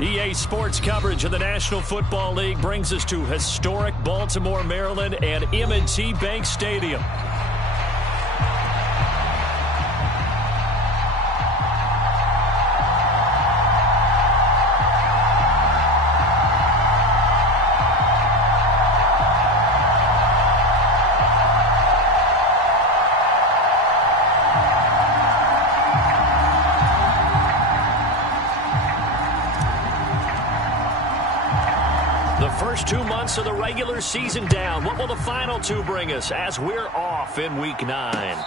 EA Sports coverage of the National Football League brings us to historic Baltimore, Maryland, and M&T Bank Stadium. The first 2 months of the regular season down. What will the final two bring us as we're off in Week 9?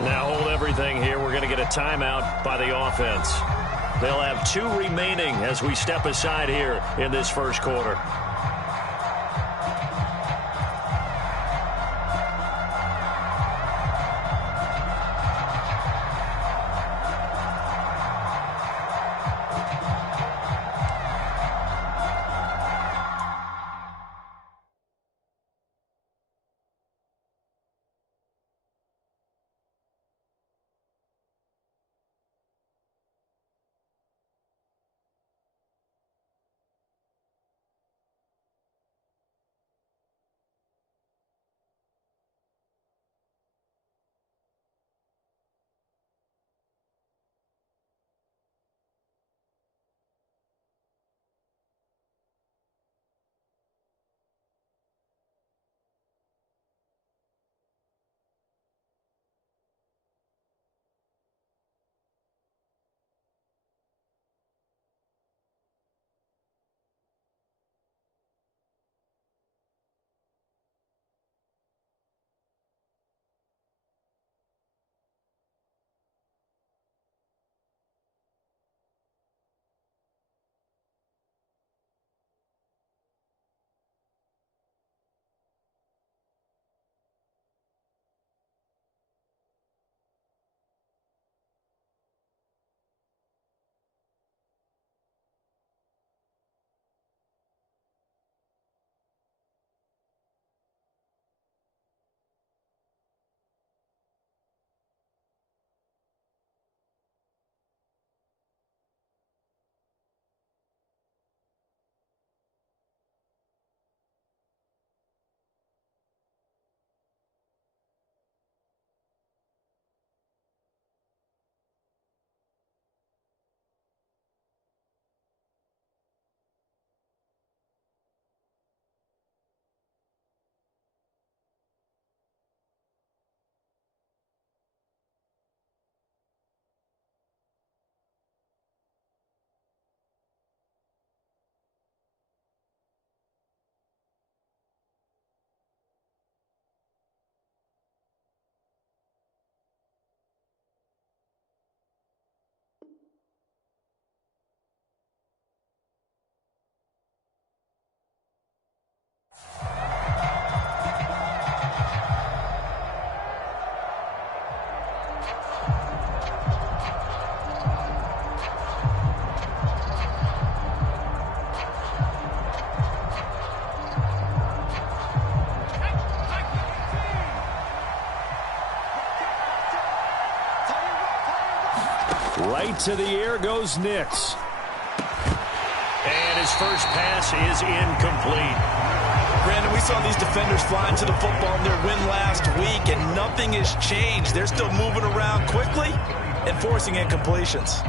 Now hold everything here. We're going to get a timeout by the offense. They'll have 2 remaining as we step aside here in this first quarter. Right to the air goes Nix. And his first pass is incomplete. Brandon, we saw these defenders flying to the football in their win last week, and nothing has changed. They're still moving around quickly and forcing incompletions.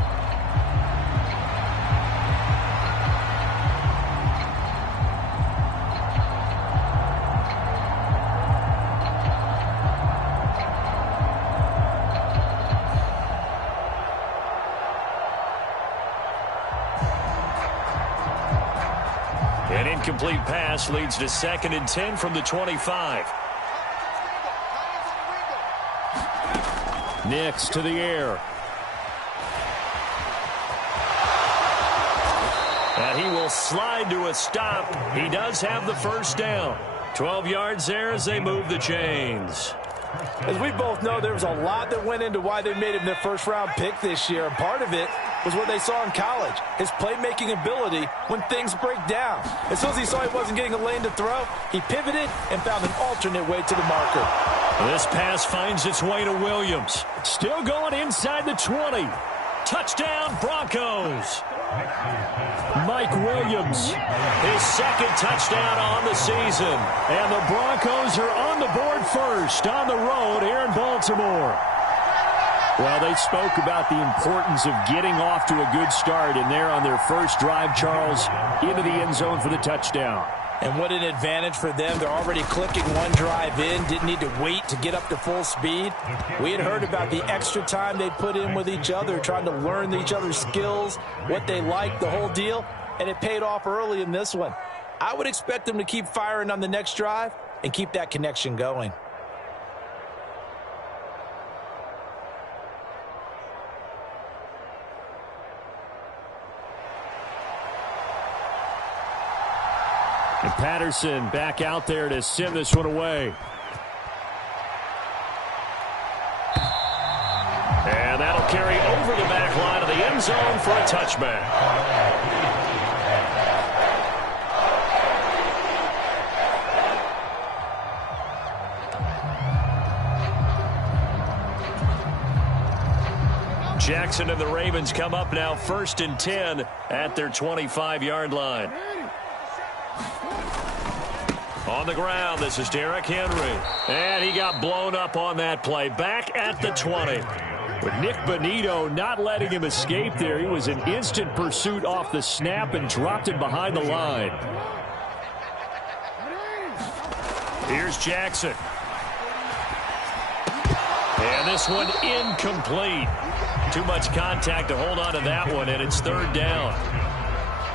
An incomplete pass leads to 2nd and 10 from the 25. Nix to the air. And he will slide to a stop. He does have the first down. 12 yards there as they move the chains. As we both know, there was a lot that went into why they made him their first-round pick this year. And part of it was what they saw in college, his playmaking ability when things break down. As soon as he saw he wasn't getting a lane to throw, he pivoted and found an alternate way to the marker. This pass finds its way to Williams. Still going inside the 20. Touchdown, Broncos. Mike Williams, his 2nd touchdown on the season. And the Broncos are on the board first on the road here in Baltimore. Well, they spoke about the importance of getting off to a good start, and they're on their first drive, Charles, into the end zone for the touchdown. And what an advantage for them. They're already clicking one drive in, didn't need to wait to get up to full speed. We had heard about the extra time they put in with each other, trying to learn each other's skills, what they like, the whole deal, and it paid off early in this one. I would expect them to keep firing on the next drive and keep that connection going. And Patterson back out there to send this one away. And that'll carry over the back line of the end zone for a touchback. Jackson and the Ravens come up now 1st and 10 at their 25-yard line. On the ground, this is Derrick Henry. And he got blown up on that play. Back at the 20. With Nick Bonito not letting him escape there. He was in instant pursuit off the snap and dropped him behind the line. Here's Jackson. And this one incomplete. Too much contact to hold on to that one, and it's 3rd down.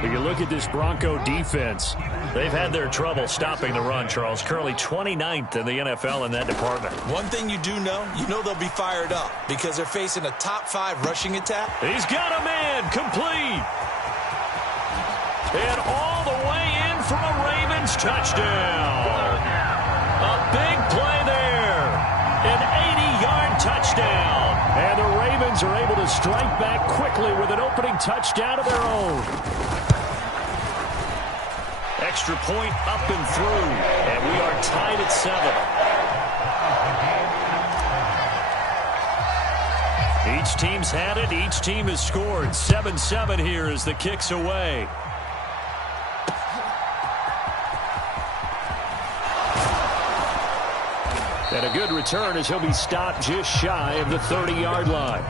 When you look at this Bronco defense, they've had their trouble stopping the run, Charles. Currently 29th in the NFL in that department. One thing you do know, they'll be fired up because they're facing a top 5 rushing attack. He's got a man complete. And all the way in for a Ravens touchdown. A big play there. An 80-yard touchdown. And the Ravens are able to strike back quickly with an opening touchdown of their own. Extra point up and through, and we are tied at 7. Each team's had it. Each team has scored. 7-7 here as the kick's away. And a good return as he'll be stopped just shy of the 30-yard line.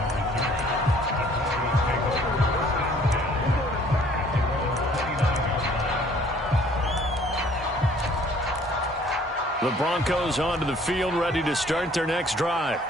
The Broncos onto the field, ready to start their next drive.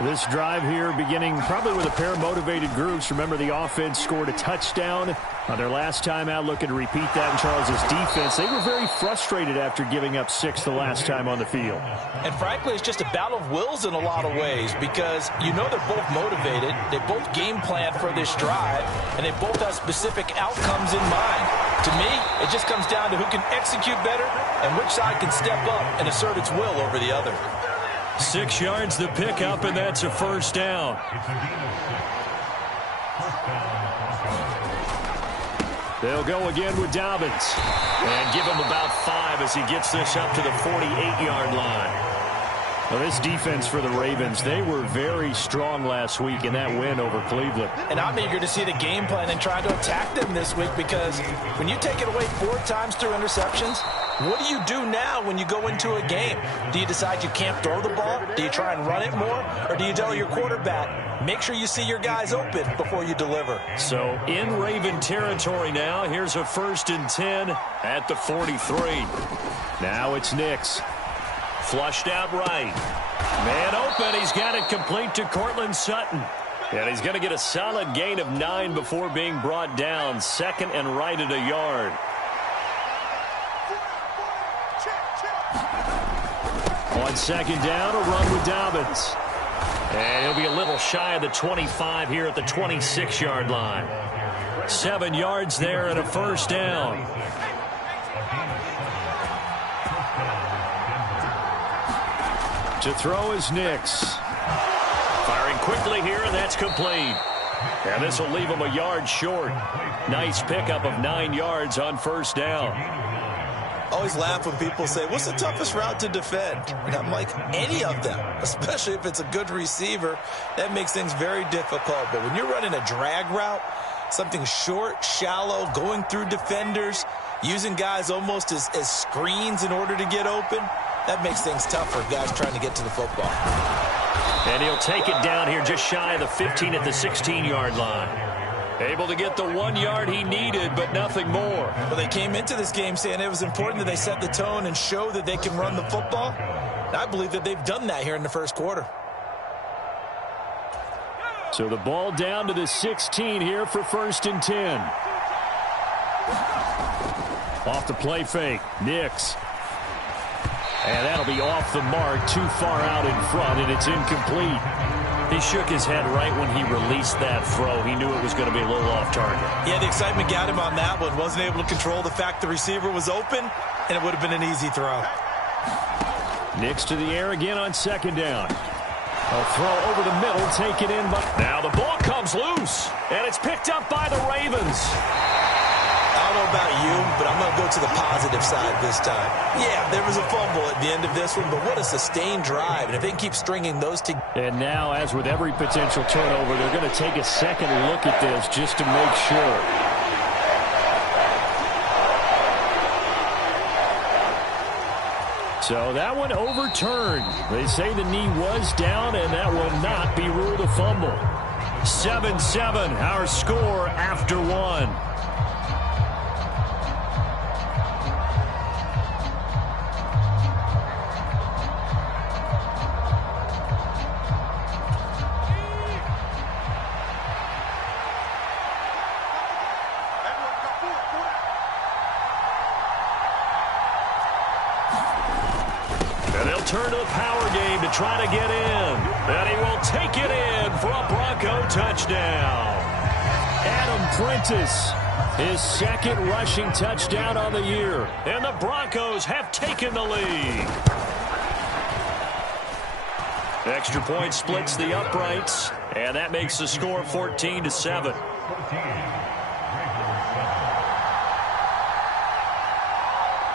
This drive here beginning probably with a pair of motivated groups. Remember, the offense scored a touchdown on their last time out, looking to repeat that in Charles's defense. They were very frustrated after giving up 6 the last time on the field. And frankly, it's just a battle of wills in a lot of ways because they're both motivated. They both game plan for this drive, and they both have specific outcomes in mind. To me, it just comes down to who can execute better and which side can step up and assert its will over the other. 6 yards the pickup, and that's a first down. They'll go again with Dobbins. And give him about 5 as he gets this up to the 48-yard line. Well, this defense for the Ravens, they were very strong last week in that win over Cleveland. And I'm eager to see the game plan and try to attack them this week, because when you take it away 4 times through interceptions, what do you do now when you go into a game? Do you decide you can't throw the ball? Do you try and run it more? Or do you tell your quarterback, make sure you see your guys open before you deliver? So in Raven territory now, here's a 1st and 10 at the 43. Now it's Nix. Flushed out right. Man open. He's got it complete to Cortland Sutton. And he's going to get a solid gain of 9 before being brought down. 2nd and right at a yard. On 2nd down, a run with Dobbins. And he'll be a little shy of the 25 here at the 26-yard line. 7 yards there and a 1st down. To throw is Nix. Firing quickly here, and that's complete. And this will leave him a yard short. Nice pickup of 9 yards on 1st down. Always laugh when people say, what's the toughest route to defend? And I'm like, any of them, especially if it's a good receiver. That makes things very difficult. But when you're running a drag route, something short, shallow, going through defenders, using guys almost as screens in order to get open, that makes things tough for guys trying to get to the football. And he'll take it down here just shy of the 15 at the 16-yard line. Able to get the 1 yard he needed, but nothing more. Well, they came into this game saying it was important that they set the tone and show that they can run the football. And I believe that they've done that here in the 1st quarter. So the ball down to the 16 here for 1st and 10. Off the play fake, Nix. And that'll be off the mark, too far out in front, and it's incomplete. He shook his head right when he released that throw. He knew it was going to be a little off target. Yeah, the excitement got him on that one. Wasn't able to control the fact the receiver was open, and it would have been an easy throw. Nix to the air again on 2nd down. A throw over the middle, take it in, but now the ball comes loose, and it's picked up by the Ravens. I don't know about you, but I'm going to go to the positive side this time. Yeah, there was a fumble at the end of this one, but what a sustained drive. And if they can keep stringing those together. And now, as with every potential turnover, they're going to take a second look at this just to make sure. So that one overturned. They say the knee was down, and that will not be ruled a fumble. 7-7, our score after 1. Turn to the power game to try to get in. And he will take it in for a Bronco touchdown. Adam Prentice, his 2nd rushing touchdown on the year. And the Broncos have taken the lead. Extra point splits the uprights, and that makes the score 14-7.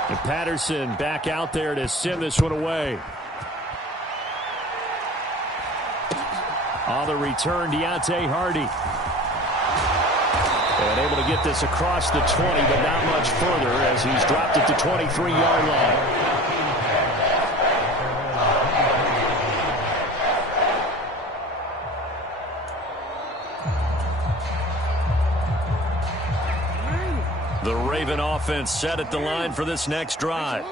And Patterson back out there to send this one away. On the return, Deontay Hardy. And able to get this across the 20, but not much further as he's dropped at the 23-yard line. The Raven offense set at the line for this next drive.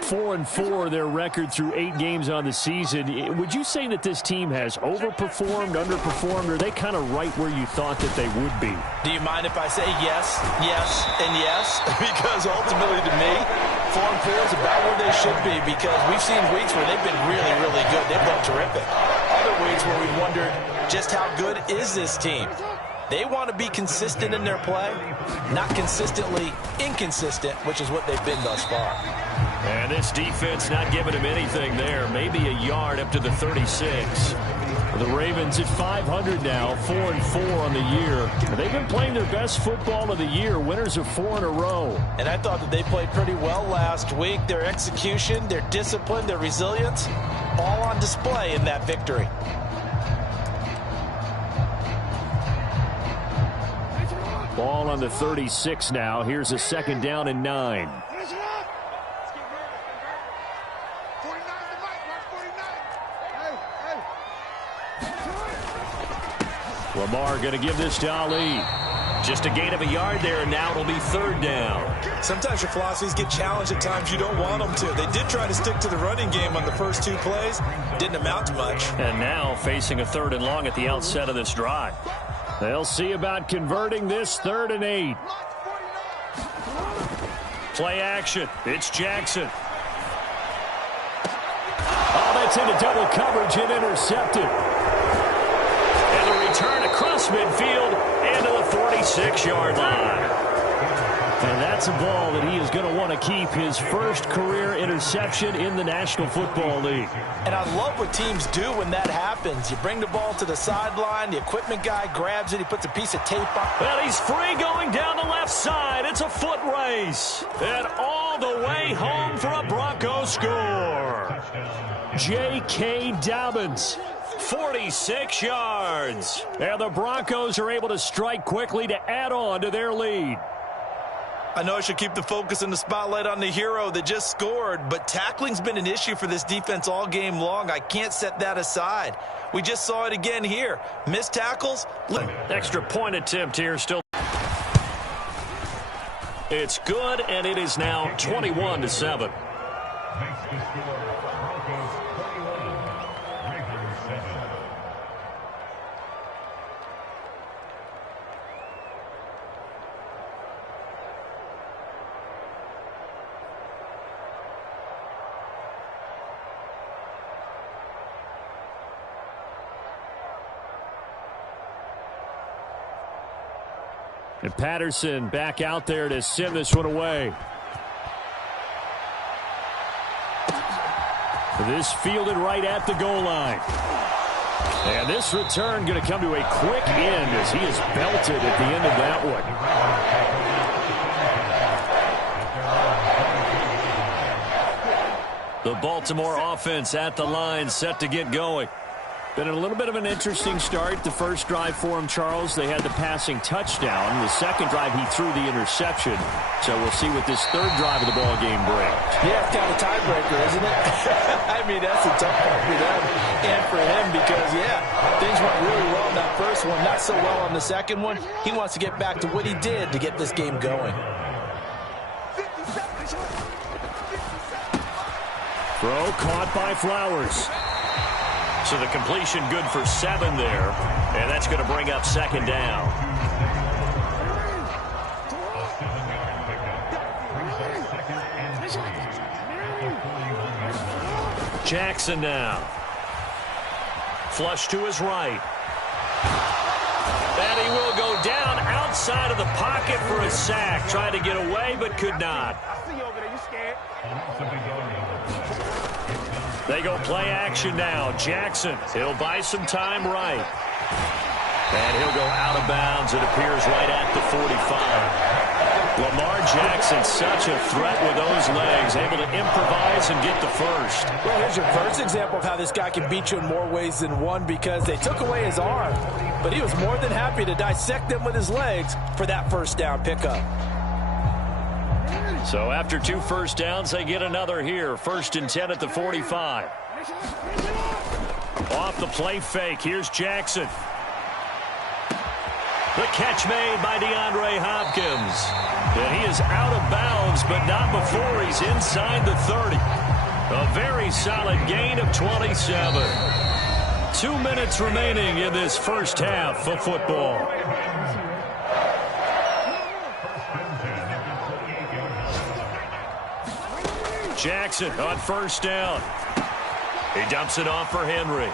4-4 their record through 8 games on the season. Would you say that this team has overperformed, underperformed, or are they kind of right where you thought that they would be? Do you mind if I say yes, yes, and yes? Because ultimately to me, 4-4 is about where they should be, because we've seen weeks where they've been really, really good. They've looked terrific. Other weeks where we wondered just how good is this team. They want to be consistent in their play, not consistently inconsistent, which is what they've been thus far. And this defense not giving him anything there. Maybe a yard up to the 36. The Ravens at 500 now, 4-4 on the year. They've been playing their best football of the year, winners of 4 in a row. And I thought that they played pretty well last week. Their execution, their discipline, their resilience, all on display in that victory. Ball on the 36 now. Here's a 2nd down and 9. Lamar going to give this to Ali. Just a gain of a yard there, and now it'll be 3rd down. Sometimes your philosophies get challenged at times you don't want them to. They did try to stick to the running game on the first 2 plays. Didn't amount to much. And now facing a 3rd and long at the outset of this drive. They'll see about converting this 3rd and 8. Play action. It's Jackson. Oh, that's into double coverage and intercepted. And the return across midfield and to the 46-yard line. And that's a ball that he is going to want to keep, his first career interception in the National Football League. And I love what teams do when that happens. You bring the ball to the sideline, the equipment guy grabs it, he puts a piece of tape on. Well, he's free going down the left side. It's a foot race. And all the way home for a Bronco score. J.K. Dobbins, 46 yards. And the Broncos are able to strike quickly to add on to their lead. I know I should keep the focus and the spotlight on the hero that just scored, but tackling's been an issue for this defense all game long. I can't set that aside. We just saw it again here. Missed tackles. Extra point attempt here still. It's good, and it is now 21-7. And Patterson back out there to send this one away. This fielded right at the goal line. And this return going to come to a quick end as he is belted at the end of that one. The Baltimore offense at the line, set to get going. Been a little bit of an interesting start. The first drive for him, Charles, they had the passing touchdown. The second drive, he threw the interception. So we'll see what this 3rd drive of the ball game brings. Yeah, it's kind of a tiebreaker, isn't it? I mean, that's a tough part for them and for him because, yeah, things went really well in that first one, not so well on the second one. He wants to get back to what he did to get this game going. Throw caught by Flowers. So the completion good for 7 there. And that's going to bring up 2nd down. Jackson now. Flush to his right. And he will go down outside of the pocket for a sack. Tried to get away, but could not. They go play action now. Jackson, he'll buy some time right. And he'll go out of bounds, it appears, right at the 45. Lamar Jackson, such a threat with those legs, able to improvise and get the first. Well, here's your first example of how this guy can beat you in more ways than one because they took away his arm, but he was more than happy to dissect them with his legs for that first down pickup. So after 2 first downs, they get another here. 1st and 10 at the 45. Off the play fake, here's Jackson. The catch made by DeAndre Hopkins. And he is out of bounds, but not before he's inside the 30. A very solid gain of 27. 2 minutes remaining in this first half of football. Jackson on first down. He dumps it off for Henry.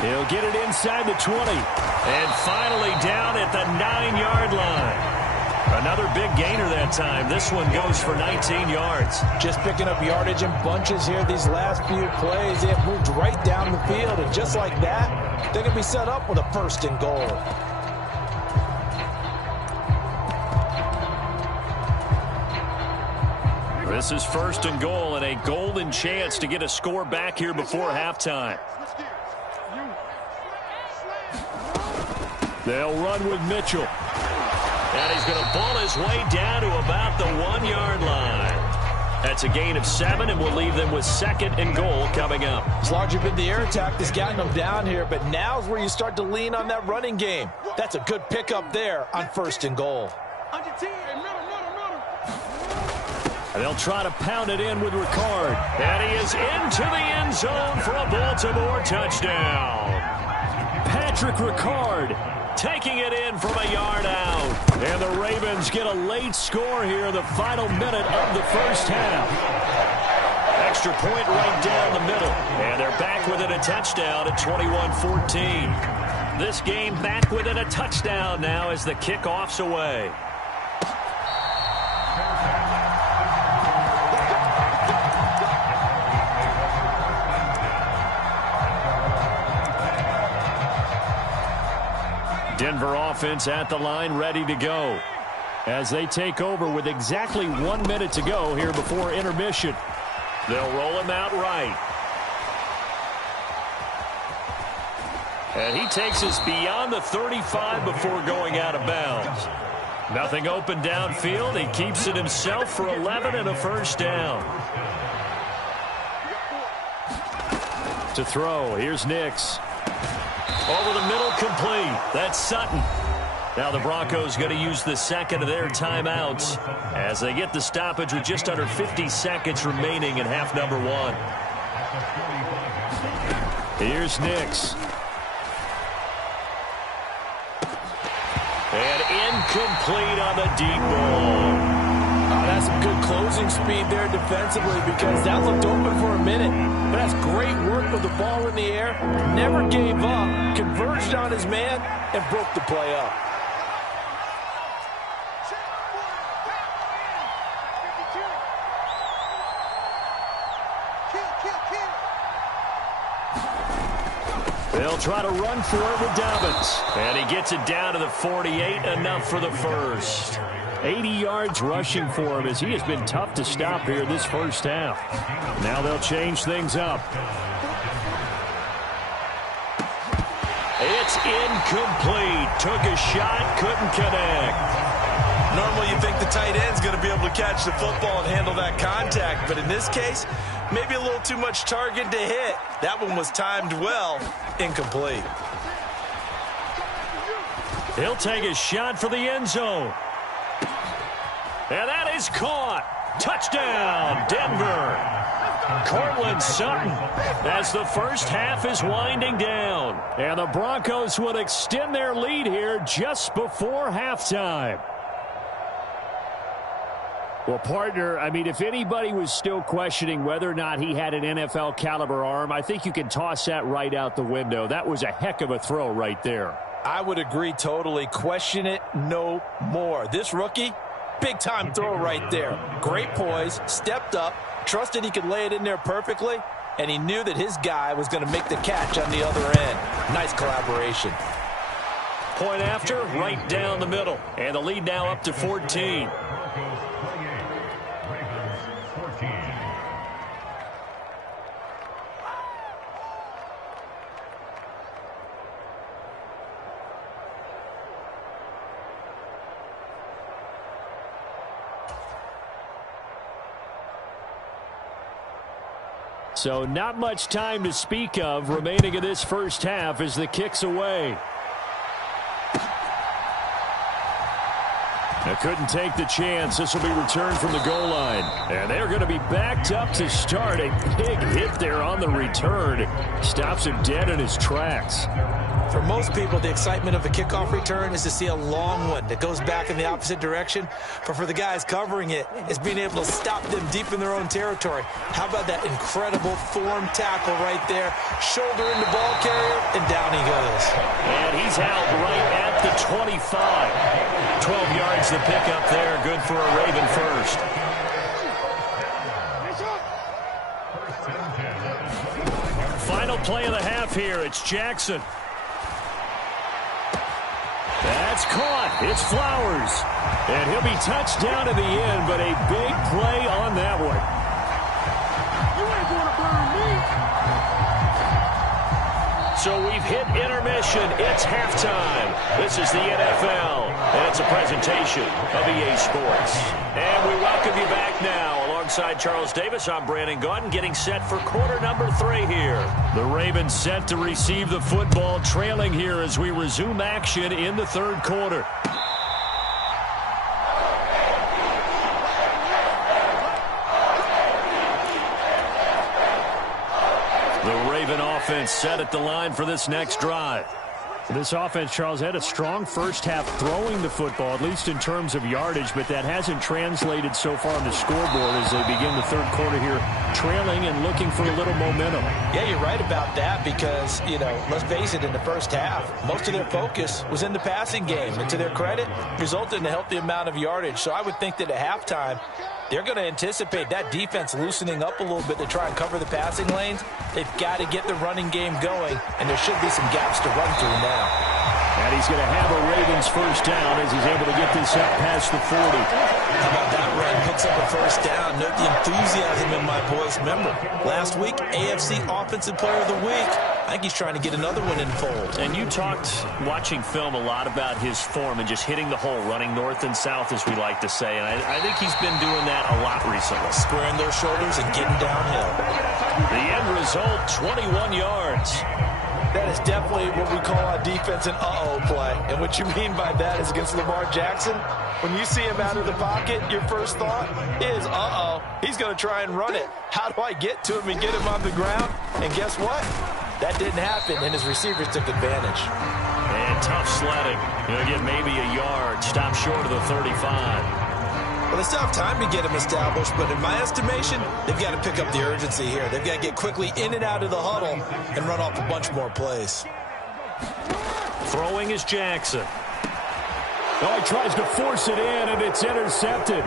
He'll get it inside the 20. And finally down at the 9-yard line. Another big gainer that time. This one goes for 19 yards. Just picking up yardage in bunches here these last few plays. They have moved right down the field. And just like that, they can be set up with a 1st and goal. This is 1st and goal and a golden chance to get a score back here before halftime. They'll run with Mitchell. And he's going to ball his way down to about the 1-yard line. That's a gain of 7, and we'll leave them with 2nd and goal coming up. It's largely been the air attack that's gotten them down here, but now's where you start to lean on that running game. That's a good pickup there on 1st and goal. And they'll try to pound it in with Ricard. And he is into the end zone for a Baltimore touchdown. Patrick Ricard taking it in from a yard out. And the Ravens get a late score here in the final minute of the first half. Extra point right down the middle. And they're back within a touchdown at 21-14. This game back within a touchdown now as the kickoff's away. Denver offense at the line, ready to go as they take over with exactly 1 minute to go here before intermission. They'll roll him out right. And he takes us beyond the 35 before going out of bounds. Nothing open downfield. He keeps it himself for 11 and a first down. To throw, here's Nix. Over the middle, complete. That's Sutton. Now the Broncos going to use the second of their timeouts as they get the stoppage with just under 50 seconds remaining in half number 1. Here's Nix. And incomplete on the deep ball. That's some good closing speed there defensively because that looked open for a minute. But that's great work with the ball in the air. Never gave up, converged on his man, and broke the play up. They'll try to run for it with Dobbins. And he gets it down to the 48, enough for the first. 80 yards rushing for him as he has been tough to stop here this first half. Now they'll change things up. It's incomplete. Took a shot, couldn't connect. Normally you think the tight end's going to be able to catch the football and handle that contact, but in this case, maybe a little too much target to hit. That one was timed well. Incomplete. He'll take a shot for the end zone. And that is caught. Touchdown, Denver. Cortland Sutton as the first half is winding down. And the Broncos will extend their lead here just before halftime. Well, partner, I mean, if anybody was still questioning whether or not he had an NFL caliber arm, I think you can toss that right out the window. That was a heck of a throw right there. I would agree totally. Question it no more. This rookie, big time throw right there. Great poise, stepped up, trusted he could lay it in there perfectly, and he knew that his guy was going to make the catch on the other end. Nice collaboration. Point after, right down the middle. And the lead now up to 14. So not much time to speak of remaining in this first half as the kick's away. They couldn't take the chance. This will be returned from the goal line. And they're going to be backed up to start. A big hit there on the return. Stops him dead in his tracks. For most people, the excitement of a kickoff return is to see a long one that goes back in the opposite direction. But for the guys covering it, it's being able to stop them deep in their own territory. How about that incredible form tackle right there? Shoulder into ball carrier, and down he goes. And he's out right at the 25. 12 yards to pick up there. Good for a Raven first. Final play of the half here. It's Jackson. That's caught. It's Flowers. And he'll be touched down in the end, but a big play on that one. You ain't going to burn me. So we've hit intermission. It's halftime. This is the NFL, and it's a presentation of EA Sports. And we welcome you back now. Alongside Charles Davis, I'm Brandon Gaudin, getting set for quarter number 3 here. The Ravens set to receive the football, trailing here as we resume action in the third quarter. The Raven offense set at the line for this next drive. This offense, Charles, had a strong first half throwing the football, at least in terms of yardage, but that hasn't translated so far on the scoreboard as they begin the third quarter here, trailing and looking for a little momentum. Yeah, you're right about that because, let's face it, in the first half, most of their focus was in the passing game. And to their credit, resulted in a healthy amount of yardage. So I would think that at halftime, they're going to anticipate that defense loosening up a little bit to try and cover the passing lanes. They've got to get the running game going, and there should be some gaps to run through now. And he's going to have a Ravens first down as he's able to get this up past the 40. How about that run? Picks up a first down. Note the enthusiasm in my voice. Remember, last week, AFC Offensive Player of the Week. I think he's trying to get another one in fold. And you talked, watching film, a lot about his form and just hitting the hole, running north and south, as we like to say. And I think he's been doing that a lot recently. Squaring those shoulders and getting downhill. The end result, 21 yards. That is definitely what we call on defense an uh-oh play. And what you mean by that is against Lamar Jackson, when you see him out of the pocket, your first thought is, uh-oh, he's going to try and run it. How do I get to him and get him on the ground? And guess what? That didn't happen, and his receivers took advantage. And tough sledding. He'll get maybe a yard, stop short of the 35. Well, they still have time to get him established, but in my estimation, they've got to pick up the urgency here. They've got to get quickly in and out of the huddle and run off a bunch more plays. Throwing is Jackson. Oh, he tries to force it in, and it's intercepted.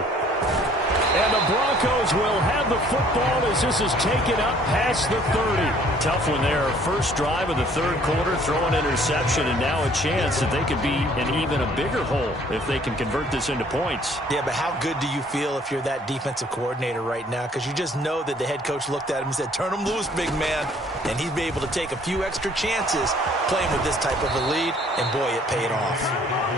And the Broncos will have the football as this is taken up past the 30. Tough one there. First drive of the third quarter, throw an interception, and now a chance that they could be in even a bigger hole if they can convert this into points. Yeah, but how good do you feel if you're that defensive coordinator right now? Because you just know that the head coach looked at him and said, turn him loose, big man. And he'd be able to take a few extra chances playing with this type of a lead, and boy, it paid off.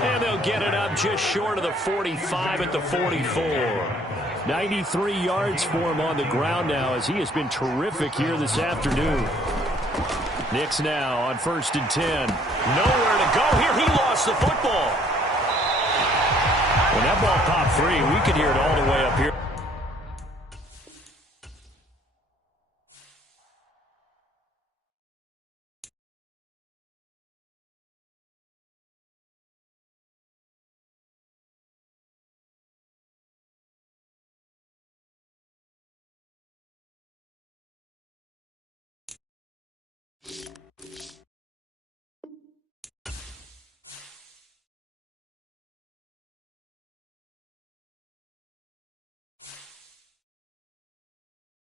And they'll get it up just short of the 45 at the 44. 93 yards for him on the ground now as he has been terrific here this afternoon. Knicks now on 1st and 10. Nowhere to go here. He lost the football. When that ball popped free, we could hear it all the way up here.